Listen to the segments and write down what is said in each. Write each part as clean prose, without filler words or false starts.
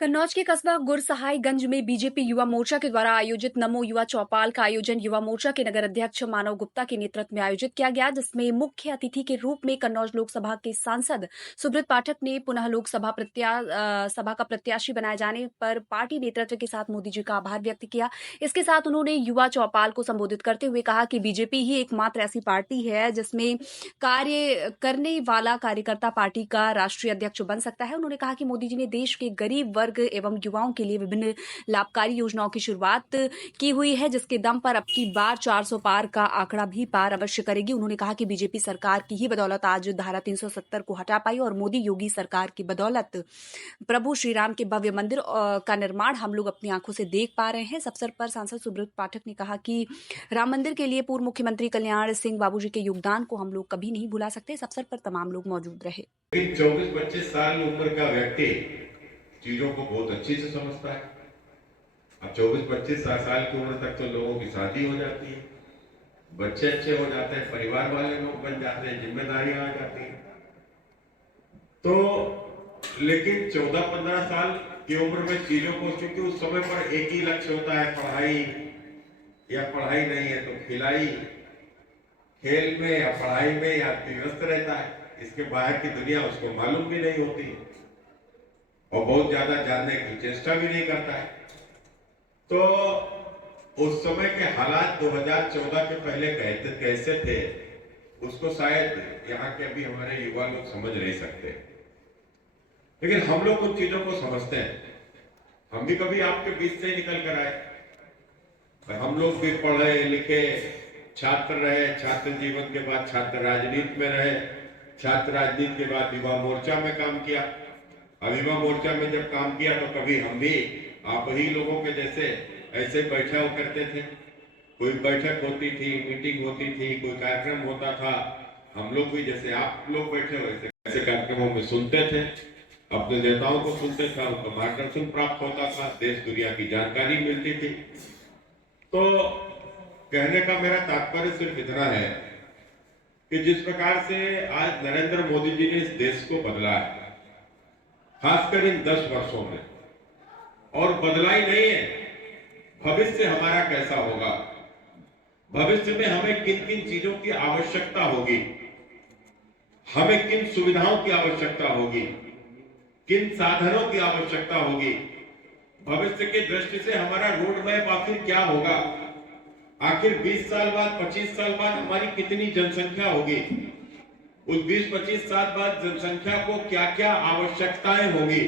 कन्नौज के कस्बा गुरसहायगंज में बीजेपी युवा मोर्चा के द्वारा आयोजित नमो युवा चौपाल का आयोजन युवा मोर्चा के नगर अध्यक्ष मानव गुप्ता के नेतृत्व में आयोजित किया गया, जिसमें मुख्य अतिथि के रूप में कन्नौज लोकसभा के सांसद सुब्रत पाठक ने पुनः लोकसभा सभा का प्रत्याशी बनाए जाने पर पार्टी नेतृत्व के साथ मोदी जी का आभार व्यक्त किया। इसके साथ उन्होंने युवा चौपाल को संबोधित करते हुए कहा कि बीजेपी ही एकमात्र ऐसी पार्टी है जिसमें कार्य करने वाला कार्यकर्ता पार्टी का राष्ट्रीय अध्यक्ष बन सकता है। उन्होंने कहा कि मोदी जी ने देश के गरीब वर्ग एवं युवाओं के लिए विभिन्न लाभकारी योजनाओं की शुरुआत की हुई है, जिसके दम पर अब की बार 400 पार का आंकड़ा भी पार अवश्य करेगी। उन्होंने कहा कि बीजेपी सरकार की ही बदौलत आज धारा 370 को हटा पाई और मोदी योगी सरकार की बदौलत प्रभु श्री राम के भव्य मंदिर का निर्माण हम लोग अपनी आंखों से देख पा रहे हैं। इस अवसर पर सांसद सुब्रत पाठक ने कहा कि राम मंदिर के लिए पूर्व मुख्यमंत्री कल्याण सिंह बाबूजी के योगदान को हम लोग कभी नहीं भुला सकते। इस अवसर पर तमाम लोग मौजूद रहे। 24-25 साल उम्र का व्यक्ति चीजों को बहुत अच्छी से समझता है। अब 24-25 साल की उम्र तक तो लोगों की शादी हो जाती है, बच्चे अच्छे हो जाते हैं, परिवार वाले लोग बन जाते हैं, जिम्मेदारियां आ जाती हैं। तो लेकिन 14-15 साल की उम्र में चीजों को, क्योंकि उस समय पर एक ही लक्ष्य होता है, पढ़ाई, या पढ़ाई नहीं है तो खिलाई, खेल में या पढ़ाई में या व्यस्त रहता है। इसके बाहर की दुनिया उसको मालूम भी नहीं होती और बहुत ज्यादा जानने की चेष्टा भी नहीं करता है। तो उस समय के हालात 2014 के पहले कैसे थे उसको शायद यहाँ के अभी हमारे युवा लोग समझ नहीं सकते, लेकिन हम लोग उन चीजों को समझते हैं। हम भी कभी आपके बीच से निकल कर आए, हम लोग भी पढ़े लिखे छात्र रहे, छात्र जीवन के बाद छात्र राजनीति में रहे, छात्र राजनीति के बाद युवा मोर्चा में काम किया। अब युवा मोर्चा में जब काम किया तो कभी हम भी आप ही लोगों के जैसे ऐसे बैठा करते थे। कोई बैठक होती थी, मीटिंग होती थी, कोई कार्यक्रम होता था, हम लोग भी जैसे आप लोग बैठे हो ऐसे कार्यक्रमों में सुनते थे, अपने नेताओं को सुनते थे, उनको मार्गदर्शन प्राप्त होता था, देश दुनिया की जानकारी मिलती थी। तो कहने का मेरा तात्पर्य सिर्फ इतना है कि जिस प्रकार से आज नरेंद्र मोदी जी ने इस देश को बदला है, खासकर इन 10 वर्षों में, और बदला ही नहीं है, भविष्य हमारा कैसा होगा, भविष्य में हमें किन किन चीजों की आवश्यकता होगी, हमें किन सुविधाओं की आवश्यकता होगी, किन साधनों की आवश्यकता होगी, भविष्य की दृष्टि से हमारा रोड मैप आखिर क्या होगा, आखिर 20 साल बाद 25 साल बाद हमारी कितनी जनसंख्या होगी, उस 20-25 साल बाद जनसंख्या को क्या क्या आवश्यकताएं होगी,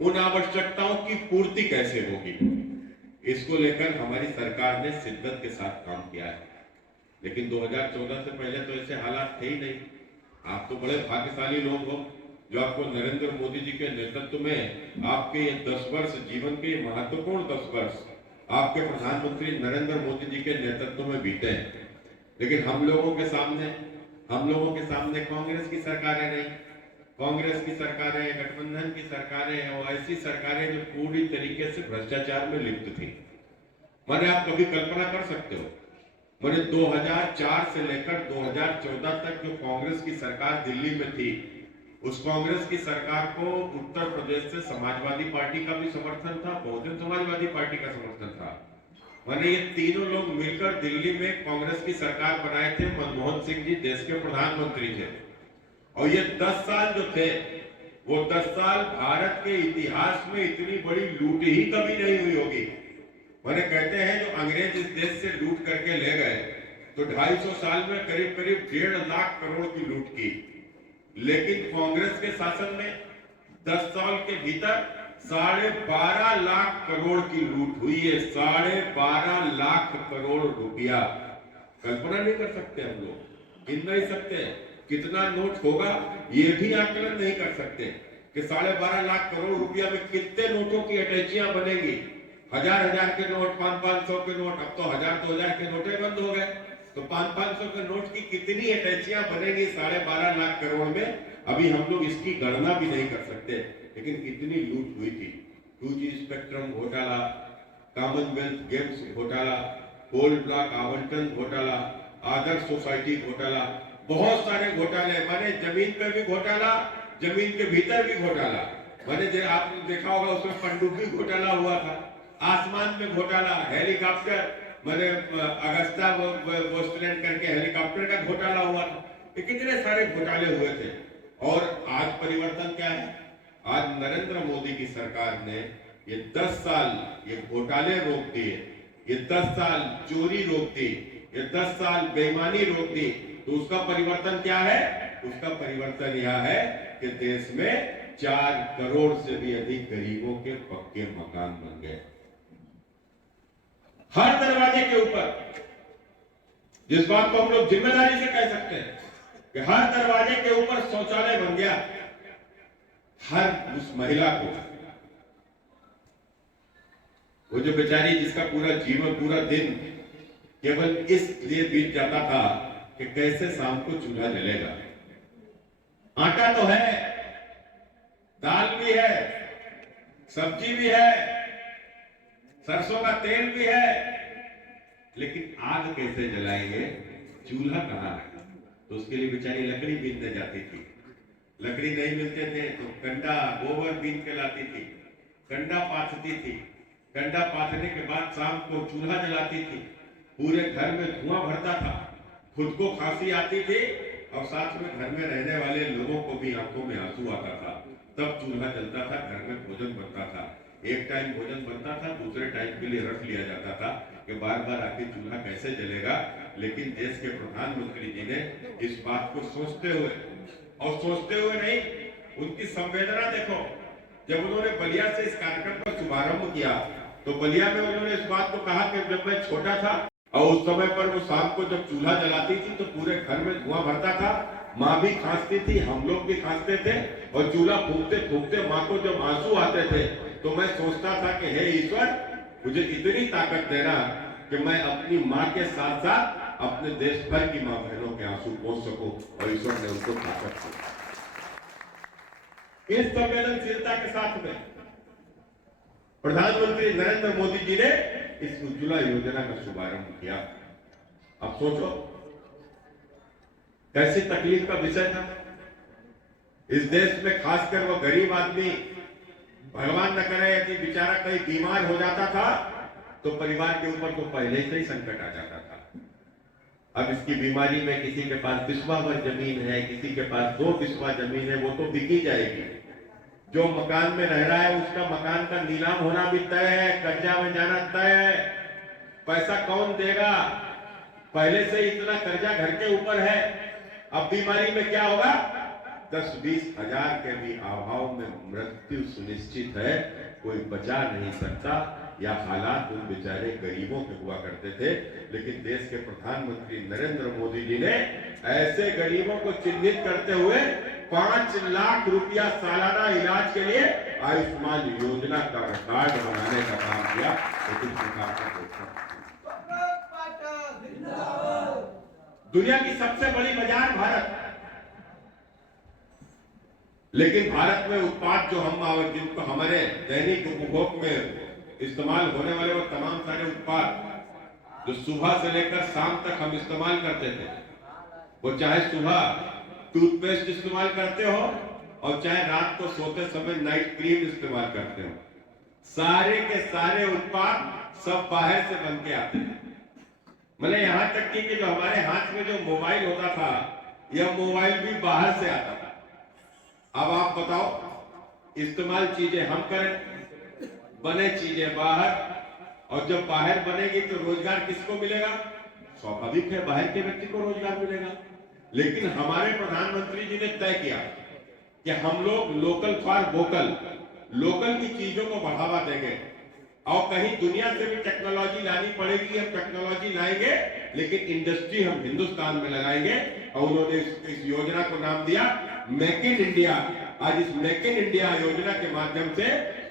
उन आवश्यकताओं की पूर्ति कैसे होगी, इसको लेकर हमारी सरकार ने शिद्दत के साथ काम किया है। लेकिन 2014 से पहले तो ऐसे हालात थे ही नहीं। आप तो बड़े भाग्यशाली लोग हो जो आपको नरेंद्र मोदी जी के नेतृत्व में आपके ये 10 वर्ष जीवन के महत्वपूर्ण 10 वर्ष आपके प्रधानमंत्री नरेंद्र मोदी जी के नेतृत्व में बीते हैं। लेकिन हम लोगों के सामने कांग्रेस की सरकारें नहीं, कांग्रेस की सरकारें, गठबंधन की सरकारें और ऐसी सरकारें जो पूरी तरीके से भ्रष्टाचार में लिप्त थी। मैंने आप कभी कल्पना कर सकते हो, मैंने 2004 से लेकर 2014 तक जो कांग्रेस की सरकार दिल्ली में थी, उस कांग्रेस की सरकार को उत्तर प्रदेश से समाजवादी पार्टी का भी समर्थन था, बहुजन समाजवादी पार्टी का समर्थन था। मैंने ये तीनों लोग मिलकर दिल्ली में कांग्रेस की सरकार बनाए थे। मनमोहन सिंह जी देश के प्रधानमंत्री थे और ये 10 साल जो थे वो 10 साल भारत के इतिहास में इतनी बड़ी लूट ही कभी नहीं हुई होगी। मैंने कहते हैं जो अंग्रेज इस देश से लूट करके ले गए तो 250 साल में करीब करीब 1.5 लाख करोड़ की लूट की, लेकिन कांग्रेस के शासन में 10 साल के भीतर 12.5 लाख करोड़ की लूट हुई है। 12.5 लाख करोड़ रुपया, कल्पना नहीं कर सकते, हम लोग गिन नहीं सकते कितना नोट होगा, ये भी आकलन नहीं कर सकते कि 12.5 लाख करोड़ रुपया में कितने नोटों की अटैचियां बनेगी। 1000 के नोट, 500 के नोट, अब तो 1000-2000 के नोटें बंद हो गए, तो 500 के नोट की कितनी अटैचियां बनेगी 12.5 लाख करोड़ में, अभी हम लोग इसकी गणना भी नहीं कर सकते। लेकिन कितनी लूट हुई थी। 2G स्पेक्ट्रम घोटाला, कॉमनवेल्थ गेम्स घोटाला, कोल ब्लॉक आवंटन घोटाला, आदर्श सोसाइटी घोटाला, बहुत सारे घोटाले, माने जमीन पे भी घोटाला, जमीन के भीतर भी घोटाला। मैंने आपने देखा होगा उसमें पनडुब्बी घोटाला हुआ था, आसमान में घोटाला, हेलीकॉप्टर मैंने अगस्ता वेस्टलैंड करके हेलीकॉप्टर का घोटाला हुआ था। ये कितने सारे घोटाले हुए थे। और आज परिवर्तन क्या है? आज नरेंद्र मोदी की सरकार ने ये 10 साल ये घोटाले रोक दिए, ये 10 साल चोरी रोक दी, ये 10 साल बेईमानी रोक दी। तो उसका परिवर्तन क्या है? उसका परिवर्तन यह है कि देश में 4 करोड़ से भी अधिक गरीबों के पक्के मकान बन गए। हर दरवाजे के ऊपर, जिस बात को हम लोग जिम्मेदारी से कह सकते हैं कि हर दरवाजे के ऊपर शौचालय बन गया। हर उस महिला को, वो जो बेचारी जिसका पूरा जीवन, पूरा दिन केवल इसलिए बीत जाता था कि कैसे शाम को चूल्हा जलेगा। आटा तो है, दाल भी है, सब्जी भी है, सरसों का तेल भी है, लेकिन आग कैसे जलाएंगे? चूल्हा कहां है? तो उसके लिए बेचारी लकड़ी बीनने जाती थी। लकड़ी नहीं मिलते थे तो कंडा, गोबर बीन के लाती थी, कंडा पाथती थी। कंडा पाथने के बाद शाम को चूल्हा जलाती थी। पूरे घर में धुआं भरता था, खुद को खांसी आती थी और साथ में घर में रहने वाले लोगों को भी आंखों में आंसू आता था। तब चूल्हा जलता था, घर में भोजन बनता था। एक टाइम भोजन बनता था, दूसरे टाइम के लिए रख लिया जाता था कि बार बार आके चूल्हा कैसे जलेगा। लेकिन देश के प्रधानमंत्री जी ने इस बात को सोचते हुए, और सोचते हुए नहीं, उनकी संवेदना देखो। जब उन्होंने बलिया से इस कार्यक्रम का शुभारंभ किया तो बलिया में उन्होंने इस बात को कहा कि जब मैं छोटा था और उस समय पर वो शाम को जब चूल्हा जलाती थी तो पूरे घर में धुआं भरता था, माँ भी खांसती थी, हम लोग भी खांसते थे, और चूल्हा फूंकते फूंकते माँ को जब आंसू आते थे तो मैं सोचता था कि हे ईश्वर, मुझे इतनी ताकत देना कि मैं अपनी माँ के साथ साथ अपने देश भर की माँ बहनों के आंसू पोंछ सकूं। और ईश्वर ने उनको ताकत दी। इस संवेदनशीलता के साथ में प्रधानमंत्री नरेंद्र मोदी जी ने इस उज्ज्वला योजना का शुभारंभ किया। अब सोचो कैसी तकलीफ का विषय था। इस देश में खासकर वो गरीब आदमी, भगवान न करे यदि बेचारा कहीं बीमार हो जाता था तो परिवार के ऊपर तो पहले से ही संकट आ जाता था। अब इसकी बीमारी में किसी के पास बिस्वा भर जमीन है, किसी के पास 2 बिस्वा जमीन है, वो तो बिकी जाएगी। जो मकान में रह रहा है उसका मकान का नीलाम होना भी तय है, कर्जा में जाना तय है। पैसा कौन देगा? पहले से इतना कर्जा घर के ऊपर है। अब बीमारी में क्या होगा? 10-20 हजार के भी अभाव में मृत्यु सुनिश्चित है, कोई बचा नहीं सकता। या हालात उन बेचारे गरीबों के हुआ करते थे। लेकिन देश के प्रधानमंत्री नरेंद्र मोदी जी ने ऐसे गरीबों को चिन्हित करते हुए 5 लाख रुपया सालाना इलाज के लिए आयुष्मान योजना का रिकॉर्ड बनाने का काम किया। लेकिन सरकार का दुनिया की सबसे बड़ी बाजार भारत, लेकिन भारत में उत्पाद जो हम जिनको हमारे दैनिक उपभोग में इस्तेमाल होने वाले वो तमाम सारे उत्पाद जो सुबह से लेकर शाम तक हम इस्तेमाल करते थे, वो चाहे सुबह टूथपेस्ट इस्तेमाल करते हो और चाहे रात को सोते समय नाइट क्रीम इस्तेमाल करते हो, सारे के सारे उत्पाद सब बाहर से बन के आते हैं। मतलब यहाँ तक कि जो हमारे हाथ में जो मोबाइल होता था, यह मोबाइल भी बाहर से आता था। अब आप बताओ, इस्तेमाल चीजें हम करें, बने चीजें बाहर, और जब बाहर बनेगी तो रोजगार किसको मिलेगा? स्वाभाविक है बाहर के व्यक्ति को रोजगार मिलेगा। लेकिन हमारे प्रधानमंत्री जी ने तय किया कि हम लोग लोकल फॉर वोकल, लोकल की चीजों को बढ़ावा देंगे और कहीं दुनिया से भी टेक्नोलॉजी लानी पड़ेगी, हम टेक्नोलॉजी लाएंगे, लेकिन इंडस्ट्री हम हिंदुस्तान में लगाएंगे। और उन्होंने इस योजना को नाम दिया मेक इन इंडिया। आज इस मेक इन इंडिया योजना के माध्यम से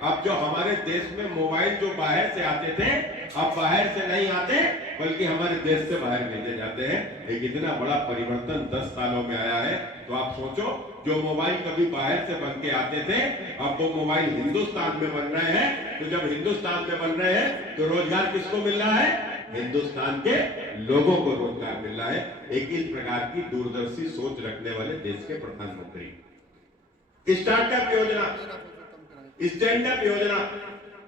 अब जो हमारे देश में मोबाइल जो बाहर से आते थे, अब बाहर से नहीं आते बल्कि हमारे देश से बाहर भेजे जाते हैं। एक इतना बड़ा परिवर्तन 10 सालों में आया है। तो आप सोचो, जो मोबाइल कभी बाहर से बन के आते थे, अब वो मोबाइल हिंदुस्तान में बन रहे हैं। तो जब हिंदुस्तान में बन रहे हैं तो रोजगार किसको मिल रहा है? हिंदुस्तान के लोगों को रोजगार मिल रहा है। एक इस प्रकार की दूरदर्शी सोच रखने वाले देश के प्रधानमंत्री। स्टार्टअप योजना, स्टैंड अप योजना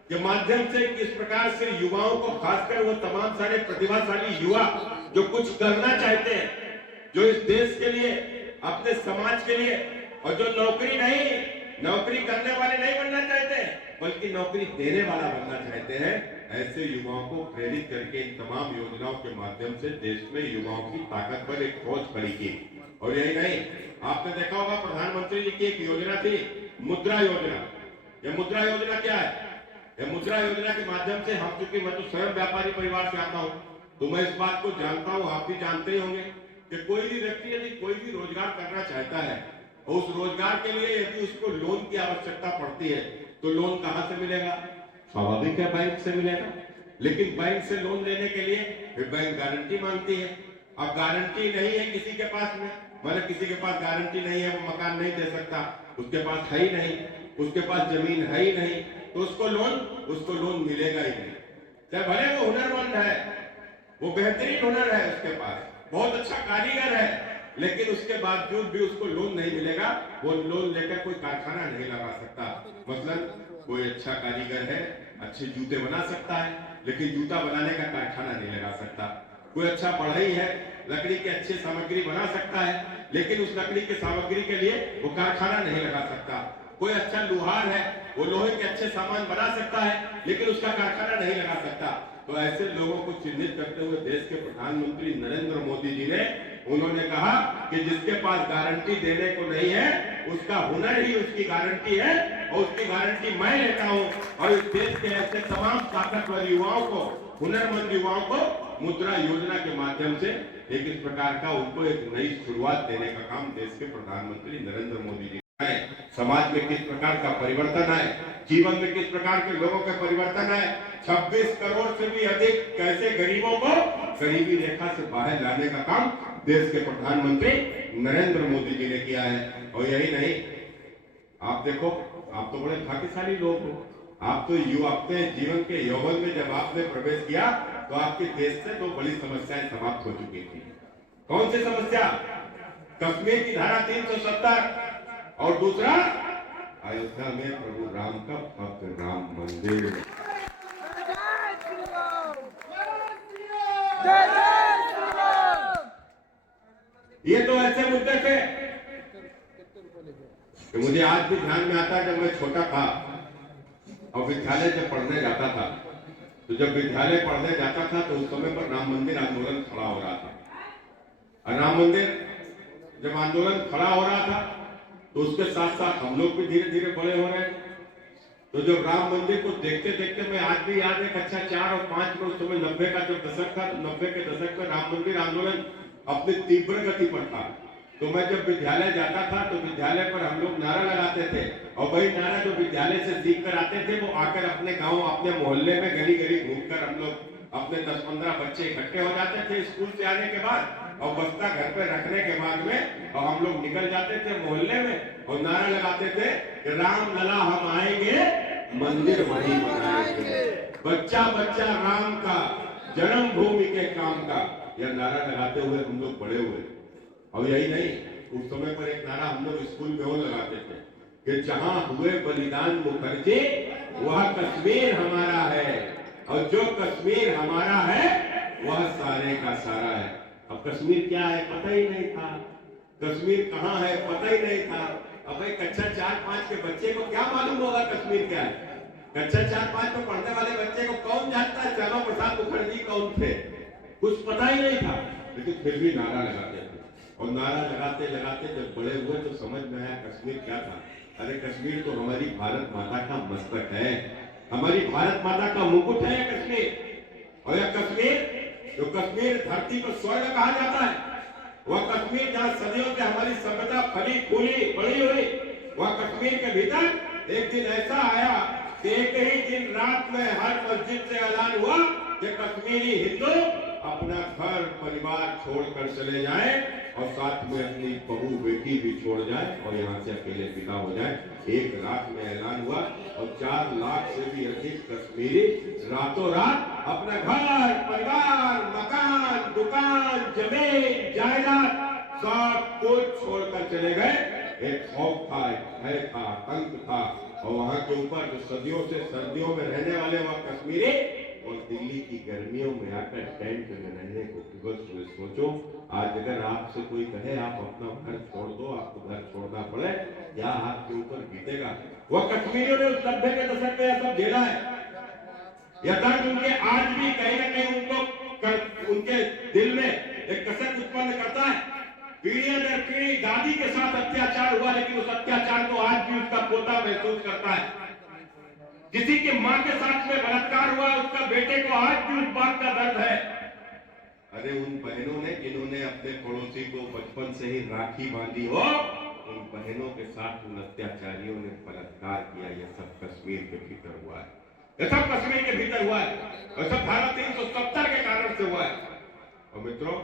के माध्यम से किस प्रकार से युवाओं को, खासकर वो तमाम सारे प्रतिभाशाली युवा जो कुछ करना चाहते हैं, जो इस देश के लिए, अपने समाज के लिए, और जो नौकरी करने वाले नहीं बनना चाहते बल्कि नौकरी देने वाला बनना चाहते हैं, ऐसे युवाओं को प्रेरित करके इन तमाम योजनाओं के माध्यम से देश में युवाओं की ताकत पर एक फौज खड़ी की। और यही नहीं, आपने देखा होगा प्रधानमंत्री जी की एक योजना थी, मुद्रा योजना। यह मुद्रा योजना क्या है? यह मुद्रा योजना के माध्यम से हम, चूंकि मैं तो स्वयं व्यापारी परिवार से आता हूं, तो मैं इस बात को जानता हूं, आप भी जानते ही होंगे कि कोई भी व्यक्ति यदि कोई भी रोजगार करना चाहता है और उस रोजगार के लिए यदि उसको लोन की आवश्यकता पड़ती है तो लोन कहां से मिलेगा? स्वाभाविक है, बैंक से मिलेगा। लेकिन बैंक से लोन लेने के लिए फिर बैंक गारंटी मांगती है। अब गारंटी नहीं है किसी के पास में, मतलब किसी के पास गारंटी नहीं है, वो मकान नहीं दे सकता, उसके पास है ही नहीं, उसके पास जमीन है ही नहीं, तो उसको लोन मिलेगा ही नहीं। चाहे भले वो हुनरमंद है, वो बेहतरीन हुनर है, उसके पास बहुत अच्छा कारीगर है, लेकिन उसके बावजूद भी उसको लोन नहीं मिलेगा। वो लोन लेकर कोई कारखाना नहीं लगा सकता। मसलन कोई अच्छा कारीगर है, अच्छे जूते बना सकता है, लेकिन जूता बनाने का कारखाना नहीं लगा सकता। कोई अच्छा बढ़ई है, लकड़ी के अच्छे सामग्री बना सकता है, लेकिन उस लकड़ी के सामग्री के लिए वो कारखाना नहीं लगा सकता। कोई अच्छा लुहार है, वो लोहे के अच्छे सामान बना सकता है, लेकिन उसका कारखाना नहीं लगा सकता। तो ऐसे लोगों को चिन्हित करते हुए देश के प्रधानमंत्री नरेंद्र मोदी जी ने, उन्होंने कहा कि जिसके पास गारंटी देने को नहीं है, उसका हुनर ही उसकी गारंटी है, और उसकी गारंटी मैं लेता हूं। और इस देश के ऐसे तमाम ताकतवर युवाओं को, हुनरमंद युवाओं को मुद्रा योजना के माध्यम से एक इस प्रकार का उनको एक नई शुरुआत देने का काम देश के प्रधानमंत्री नरेंद्र मोदी जी है। समाज में किस प्रकार का परिवर्तन आए, जीवन में किस प्रकार के लोगों के परिवर्तन आए, 26 करोड़ से भी अधिक कैसे गरीबों को गरीबी रेखा से बाहर लाने का काम देश के प्रधानमंत्री नरेंद्र मोदी जी ने किया है। और यही नहीं, आप देखो, आप तो बड़े भाग्यशाली लोग हो। आप तो अपने जीवन के यौवन में जब आपने प्रवेश किया तो आपके देश से दो बड़ी समस्याएं समाप्त हो चुकी थी। कौन सी समस्या? कश्मीर की धारा 370 और दूसरा अयोध्या में प्रभु राम का भव्य राम मंदिर। ये तो ऐसे मुद्दे थे कि मुझे आज भी ध्यान में आता है, जब मैं छोटा था और विद्यालय जब पढ़ने जाता था, तो जब विद्यालय पढ़ने जाता था तो उस समय पर राम मंदिर आंदोलन खड़ा हो रहा था। और राम मंदिर जब आंदोलन खड़ा हो रहा था तो उसके साथ साथ हम लोग भी धीरे धीरे बड़े हो रहे हैं। तो जब राम मंदिर को देखते देखते, मैं आज भी याद है, कक्षा 4 और 5 में उस समय 90 का जब दशक था, तो 90 के दशक में राम मंदिर आंदोलन अपनी तीव्र गति पर था। तो मैं जब विद्यालय जाता था तो विद्यालय पर हम लोग नारा लगाते थे, और वही नारा जो विद्यालय से सीख कर आते थे वो आकर अपने गांव, अपने मोहल्ले में गली गली घूमकर हम लोग अपने 10-15 बच्चे इकट्ठे हो जाते थे स्कूल से आने के बाद, और बस्ता घर पे रखने के बाद में, और हम लोग निकल जाते थे मोहल्ले में और नारा लगाते थे कि राम लला हम आएंगे, मंदिर वहीं बनाएंगे, बच्चा बच्चा राम का, जन्म भूमि के काम का। यह नारा लगाते हुए हम लोग बड़े हुए। और यही नहीं, उस समय पर एक नारा हम लोग स्कूल में और लगाते थे कि जहां हुए बलिदान मुखर्जी, वह कश्मीर हमारा है, और जो कश्मीर हमारा है वह सारे का सारा है। अब कश्मीर क्या है पता ही नहीं था, कश्मीर कहाँ है पता ही नहीं था। अब भाई कक्षा 4-5 के बच्चे को क्या मालूम होगा कश्मीर क्या है? कक्षा 4-5 में पढ़ने वाले बच्चे को कौन जानता है श्यामा प्रसाद मुखर्जी कौन थे? कुछ पता ही नहीं था, लेकिन फिर भी नारा लगाते थे। और नारा लगाते लगाते जब बड़े हुए तो समझ में आया कश्मीर क्या था। अरे कश्मीर तो हमारी भारत माता का मस्तक है, हमारी भारत माता का मुकुट है कश्मीर। और यह कश्मीर, जो कश्मीर धरती को स्वर्ग कहा जाता है, वह कश्मीर जहाँ सदियों से हमारी सभ्यता फली फूली बड़ी हुई, वह कश्मीर के भीतर एक दिन ऐसा आया कि एक ही दिन रात में हर मस्जिद से ऐलान हुआ कि कश्मीरी हिंदू अपना घर परिवार छोड़कर चले जाए, और साथ में अपनी बहू बेटी भी छोड़ जाए और यहाँ से अकेले विदा हो जाए। एक रात में ऐलान हुआ, और 4 लाख से भी अधिक कश्मीरी रातों रात अपना घर परिवार, मकान, दुकान, जमीन, जायदाद सब कुछ छोड़कर चले गए। एक खौफ था, एक भय था, आतंक था, और वहां के ऊपर जो सदियों से सर्दियों में रहने वाले वहां कश्मीरी और दिल्ली की गर्मियों में आकर टेंट में रहने को बस सोचो। आज अगर आपसे कोई कहे आप अपना घर छोड़ दो, आपको घर छोड़ना पड़े, या आपके ऊपर बीतेगा। वह कश्मीरियों ने उस 90 के दशक में यह सब झेला है। यह दर्द उनके आज भी कहीं ना कहीं उनके दिल में एक कसक उत्पन्न करता है। पीढ़ियां दर पीढ़ी दादी के साथ अत्याचार हुआ, लेकिन उस अत्याचार को आज भी उसका पोता महसूस करता है। किसी की मां के साथ में बलात्कार हुआ, उसका बेटे को आज भी उस बात का दर्द है। अरे उन बहनों ने जिन्होंने अपने पड़ोसी को बचपन से ही राखी बांधी हो, उन बहनों के साथ उन अत्याचारियों ने बलात्कार किया। यह सब कश्मीर के भीतर हुआ है, यह सब कश्मीर के भीतर हुआ है, और सब धारा 370 के कारण से हुआ है। और मित्रों,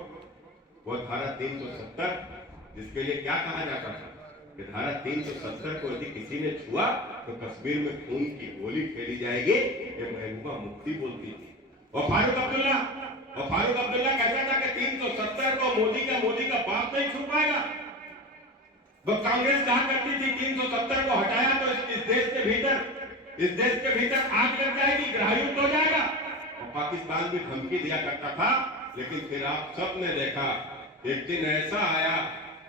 वो धारा 370 जिसके लिए क्या कहा जाता था कि धारा 370 को यदि किसी ने छुआ तो कश्मीर में खून की गोली खेली जाएगी, ये महबूबा मुफ्ती बोलती थी। और फारूक अब्दुल्ला कहता था कि 370 को मोदी का बाप नहीं छू पाएगा। वो कांग्रेस कहा करती थी 370 को हटाया तो इस देश के भीतर आग लग जाएगी, ग्रहयुद्ध हो जाएगा। और पाकिस्तान भी धमकी दिया करता था। लेकिन फिर आप सब ने देखा, एक दिन ऐसा आया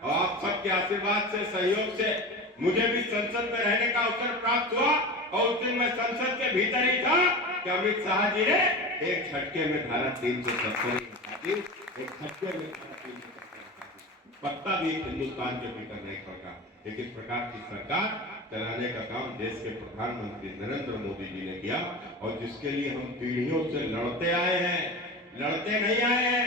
और आप सबके आशीर्वाद से, सहयोग से मुझे भी संसद में रहने का अवसर प्राप्त हुआ, और उस दिन मैं संसद के भीतर ही था कि अमित शाह जी ने एक झटके में धारा 370 एक झटके में पत्ता भी हिंदुस्तान के भीतर नहीं पड़ता। एक इस प्रकार की सरकार चलाने का काम देश के प्रधानमंत्री नरेंद्र मोदी जी ने किया, और जिसके लिए हम पीढ़ियों से लड़ते आए हैं, लड़ते नहीं आए हैं,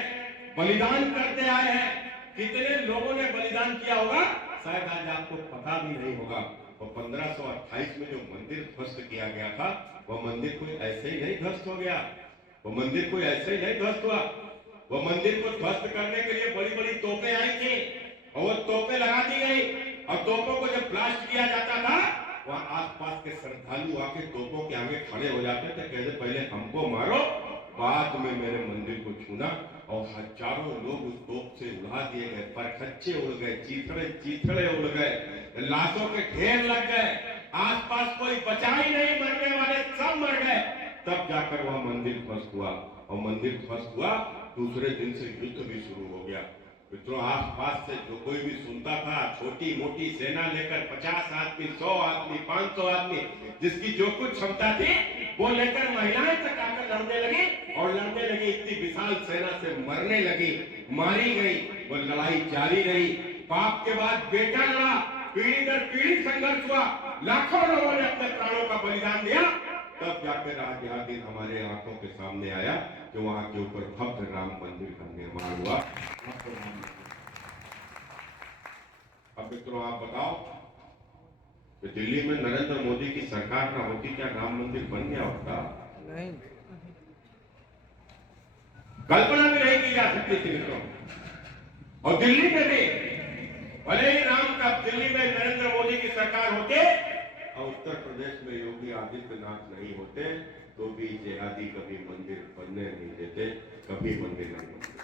बलिदान करते आए हैं। कितने लोगों ने बलिदान किया होगा शायद आज आपको पता भी नहीं होगा। और 1528 में जो मंदिर ध्वस्त किया गया था, वह मंदिर कोई ऐसे ही नहीं ध्वस्त हो गया, वो मंदिर कोई ऐसे ही नहीं ध्वस्त हुआ। वो मंदिर को ध्वस्त करने के लिए बड़ी बड़ी तोपें आई थी, और वो तोपें लगा दी गई, और तोपों को जब ब्लास्ट किया जाता था, वहां आसपास के श्रद्धालु आके तोपों के आगे खड़े हो जाते थे, कहते पहले हमको मारो, बाद में मेरे मंदिर को छूना। और हजारों लोग उस तोप से उड़ा दिए गए, परखच्चे उड़ गए, चीथड़े उड़ गए, लाशों के ढेर लग गए, आसपास कोई बचा ही नहीं, मरने वाले सब मर गए। तब जाकर वह मंदिर ध्वस्त हुआ, और मंदिर ध्वस्त हुआ, दूसरे दिन से युद्ध भी शुरू हो गया। मित्रों, आसपास से जो कोई भी सुनता था, छोटी मोटी सेना लेकर 50 आदमी, 100 आदमी, 500 आदमी, जिसकी जो कुछ क्षमता थी वो लेकर महिलाएं तक आकर लड़ने लगी, और लड़ने लगी, इतनी विशाल सेना से मरने लगी, मारी गई। वो लड़ाई जारी रही, बाप के बाद बेटा लड़ा, पीढ़ी दर पीढ़ी संघर्ष हुआ, लाखों लोगों ने अपने प्राणों का बलिदान दिया। तब जाकर आज यह दिन हमारे आंखों के सामने आया कि वहां के ऊपर भव्य राम मंदिर का निर्माण हुआ। अब मित्रों, आप बताओ कि दिल्ली में नरेंद्र मोदी की सरकार ना होती, क्या राम मंदिर बन गया होता? नहीं, कल्पना भी नहीं की जा सकती थी मित्रों। और दिल्ली में भी भले ही दिल्ली में नरेंद्र मोदी की सरकार होते और उत्तर प्रदेश में योगी आदित्यनाथ नहीं होते, तो भी जिहादी कभी मंदिर बनने नहीं देते, कभी मंदिर नहीं बनते।